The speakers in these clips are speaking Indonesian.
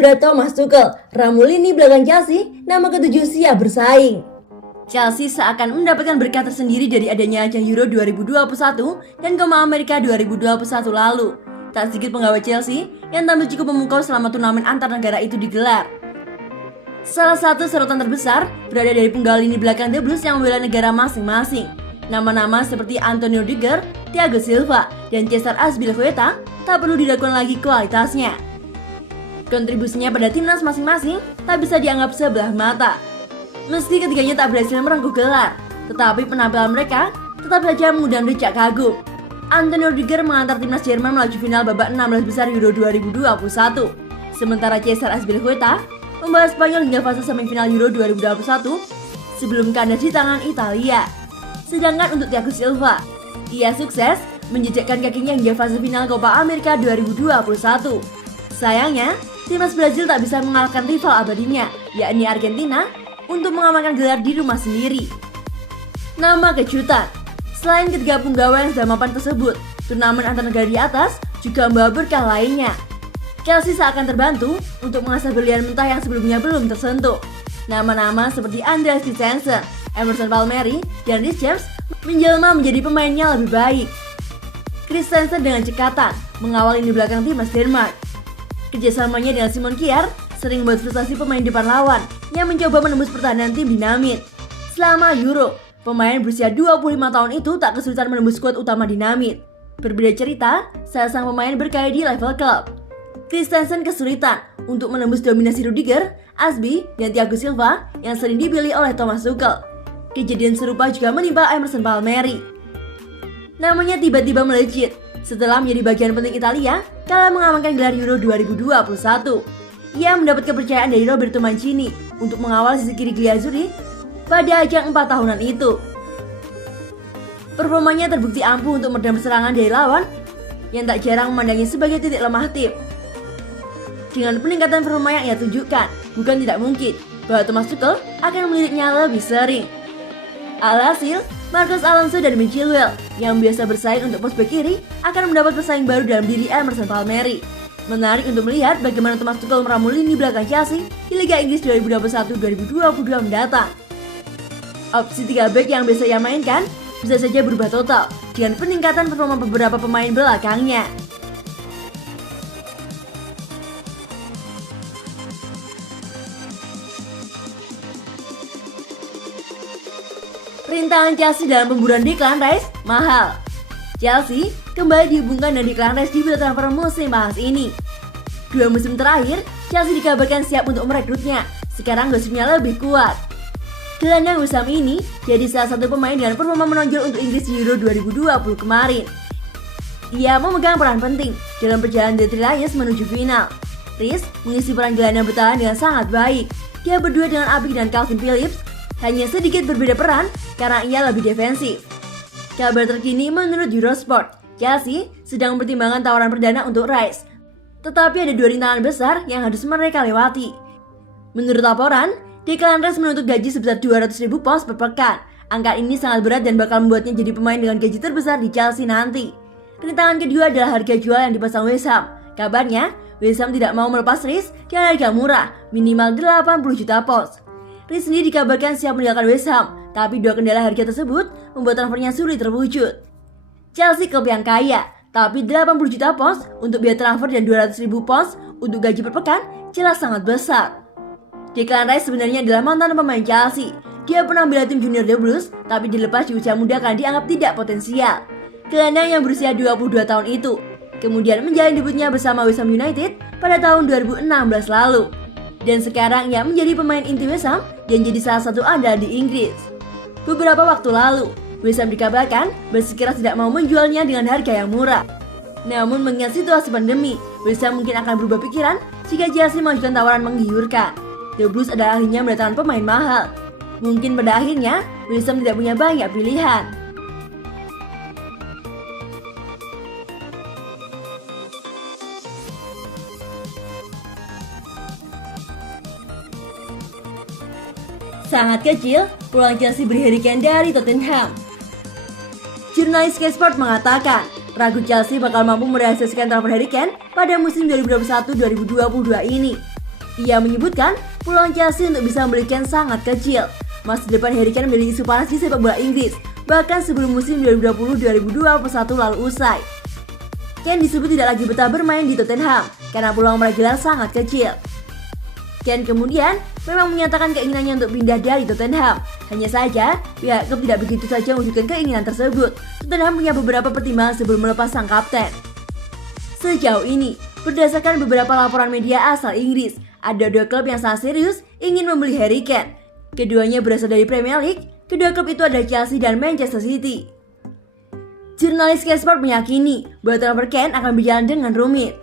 berat Thomas Tuchel ramu lini belakang Chelsea, nama ketujuh siap bersaing. Chelsea seakan mendapatkan berkah tersendiri dari adanya ajang Euro 2021 dan Copa America 2021 lalu. Tak sedikit penggawa Chelsea yang tampil cukup memukau selama turnamen antar negara itu digelar. Salah satu sorotan terbesar berada dari penggawa lini belakang The Blues yang membela negara masing-masing. Nama-nama seperti Antonio Rudiger, Thiago Silva, dan Cesar Azpilicueta tak perlu diragukan lagi kualitasnya. Kontribusinya pada timnas masing-masing tak bisa dianggap sebelah mata. Meski ketiganya tak berhasil merengkuh gelar, tetapi penampilan mereka tetap saja mengundang decak kagum. Antonio Rudiger mengantar timnas Jerman melaju final babak 16 besar Euro 2021. Sementara Cesar Azpilicueta membawa Spanyol hingga fase semifinal Euro 2021 sebelum kandas di tangan Italia. Sedangkan untuk Thiago Silva, ia sukses menjejakkan kakinya hingga fase final Copa America 2021. Sayangnya, timnas Brazil tak bisa mengalahkan rival abadinya, yakni Argentina, untuk mengamankan gelar di rumah sendiri. Nama kejutan. Selain ketiga punggawa yang sudah mapan tersebut, turnamen antar negara di atas juga membawa berkah lainnya. Chelsea seakan terbantu untuk mengasah berlian mentah yang sebelumnya belum tersentuh. Nama-nama seperti Andreas Christensen, Emerson Palmieri, dan Reece James menjelma menjadi pemainnya lebih baik. Christensen dengan cekatan mengawal lini belakang timnas Denmark. Kerjasamanya dengan Simon Kjær sering membuat frustasi pemain depan lawan yang mencoba menembus pertahanan tim dinamit. Selama Euro, pemain berusia 25 tahun itu tak kesulitan menembus skuad utama dinamit. Berbeda cerita saat sang pemain berkarir di level klub. Christensen kesulitan untuk menembus dominasi Rudiger, Azpi, dan Thiago Silva yang sering dipilih oleh Thomas Tuchel. Kejadian serupa juga menimpa Emerson Palmieri. Namanya tiba-tiba melejit setelah menjadi bagian penting Italia kala mengamankan gelar Euro 2021. Ia mendapat kepercayaan dari Roberto Mancini untuk mengawal sisi kiri Glazuri pada ajang 4 tahunan itu. Performanya terbukti ampuh untuk meredam serangan dari lawan yang tak jarang memandangnya sebagai titik lemah tim. Dengan peningkatan performa yang ia tunjukkan, bukan tidak mungkin bahwa Thomas Tuchel akan meliriknya lebih sering. Alhasil, Marcos Alonso dan Ben Chilwell yang biasa bersaing untuk pos bek kiri akan mendapat pesaing baru dalam diri Emerson Palmieri. Menarik untuk melihat bagaimana Thomas Tuchel meramu lini belakang Chelsea di Liga Inggris 2021-2022 mendatang. Opsi 3 bek yang biasa ia mainkan bisa saja berubah total dengan peningkatan performa beberapa pemain belakangnya. Rintangan Chelsea dalam pemburuan Declan Rice mahal. Chelsea kembali dihubungkan dengan Declan Rice di bursa transfer musim panas ini. 2 musim terakhir, Chelsea dikabarkan siap untuk merekrutnya. Sekarang gosipnya lebih kuat. Gelandang West Ham ini jadi salah satu pemain dengan performa menonjol untuk Inggris di Euro 2020 kemarin. Ia memegang peran penting dalam perjalanan The Three Lions menuju final. Rice mengisi peran gelandang bertahan dengan sangat baik. Dia berdua dengan Apik dan Calvin Phillips, hanya sedikit berbeda peran karena ia lebih defensif. Kabar terkini menurut Eurosport, Chelsea sedang mempertimbangkan tawaran perdana untuk Rice. Tetapi ada 2 rintangan besar yang harus mereka lewati. Menurut laporan, Declan Rice menuntut gaji sebesar 200.000 pounds per pekan. Angka ini sangat berat dan bakal membuatnya jadi pemain dengan gaji terbesar di Chelsea nanti. Rintangan kedua adalah harga jual yang dipasang West Ham. Kabarnya, West Ham tidak mau melepas Rice dengan harga murah, minimal 80 juta pounds. Rice sendiri dikabarkan siap meninggalkan West Ham, tapi 2 kendala harga tersebut membuat transfernya sulit terwujud. Chelsea klub yang kaya, tapi 80 juta pounds untuk biaya transfer dan 200.000 pounds untuk gaji per pekan jelas sangat besar. Declan Rice sebenarnya adalah mantan pemain Chelsea. Dia pernah membela tim junior The Blues, tapi dilepas di usia muda karena dianggap tidak potensial. Gelandang yang berusia 22 tahun itu kemudian menjalani debutnya bersama West Ham United pada tahun 2016 lalu. Dan sekarang ia menjadi pemain inti West Ham dan jadi salah satu andalan di Inggris. Beberapa waktu lalu, West Ham dikabarkan bersikeras tidak mau menjualnya dengan harga yang murah. Namun mengingat situasi pandemi, West Ham mungkin akan berubah pikiran jika Chelsea mengajukan tawaran menggiurkan. The Blues adalah akhirnya mendatangkan pemain mahal. Mungkin pada akhirnya, West Ham tidak punya banyak pilihan. Sangat kecil peluang Chelsea beri Harry Kane dari Tottenham. Jurnalis Sky Sport mengatakan, ragu Chelsea bakal mampu merealisasikan transfer Harry Kane pada musim 2021-2022 ini. Ia menyebutkan peluang Chelsea untuk bisa membeli Kane sangat kecil. Masa depan Harry Kane menjadi isu panas di sepak bola Inggris, bahkan sebelum musim 2020-2021 lalu usai. Kane disebut tidak lagi betah bermain di Tottenham karena peluang meraih gelar sangat kecil. Kane kemudian memang menyatakan keinginannya untuk pindah dari Tottenham. Hanya saja, pihak klub tidak begitu saja mewujudkan keinginan tersebut. Tottenham punya beberapa pertimbangan sebelum melepas sang kapten. Sejauh ini, berdasarkan beberapa laporan media asal Inggris, ada dua klub yang sangat serius ingin membeli Harry Kane. Keduanya berasal dari Premier League. Kedua klub itu adalah Chelsea dan Manchester City. Jurnalis Sky Sport meyakini bahwa transfer Kane akan berjalan dengan rumit.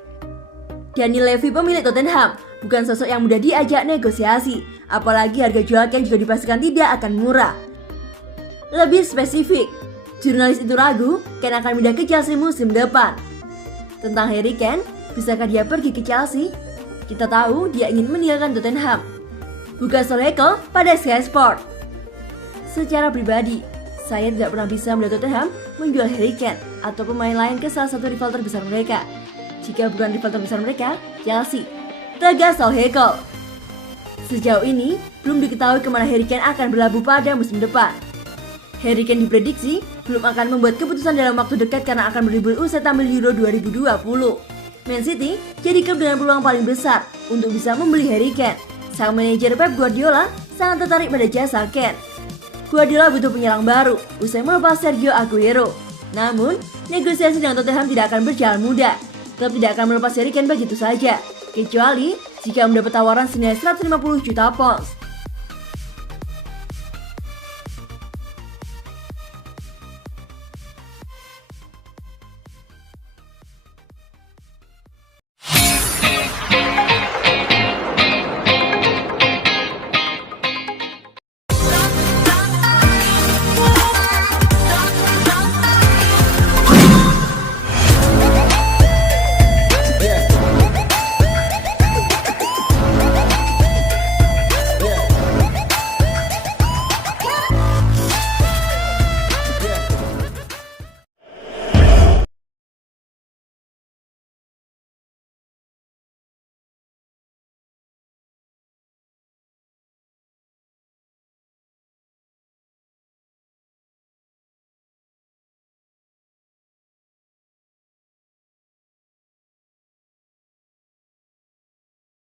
Daniel Levy, pemilik Tottenham, bukan sosok yang mudah diajak negosiasi, apalagi harga jual Kane juga dipastikan tidak akan murah. Lebih spesifik, jurnalis itu ragu Kane akan pindah ke Chelsea musim depan. Tentang Harry Kane, bisakah dia pergi ke Chelsea? Kita tahu dia ingin meninggalkan Tottenham. Buka Soleko pada Sky Sport. Secara pribadi, saya tidak pernah bisa melihat Tottenham menjual Harry Kane atau pemain lain ke salah satu rival terbesar mereka. Jika bukan rival terbesar mereka, Chelsea. Tegas Soleko. Sejauh ini, belum diketahui kemana Harry Kane akan berlabuh pada musim depan. Harry Kane diprediksi belum akan membuat keputusan dalam waktu dekat karena akan berlibur usai tampil Euro 2020. Man City jadi klub dengan peluang paling besar untuk bisa membeli Harry Kane. Sang manajer Pep Guardiola sangat tertarik pada jasa Kane. Guardiola butuh penyerang baru usai melepas Sergio Aguero. Namun, negosiasi dengan Tottenham tidak akan berjalan mudah. Klub tidak akan melepas Harry Kane begitu saja, kecuali jika mendapat tawaran senilai 150 juta pounds.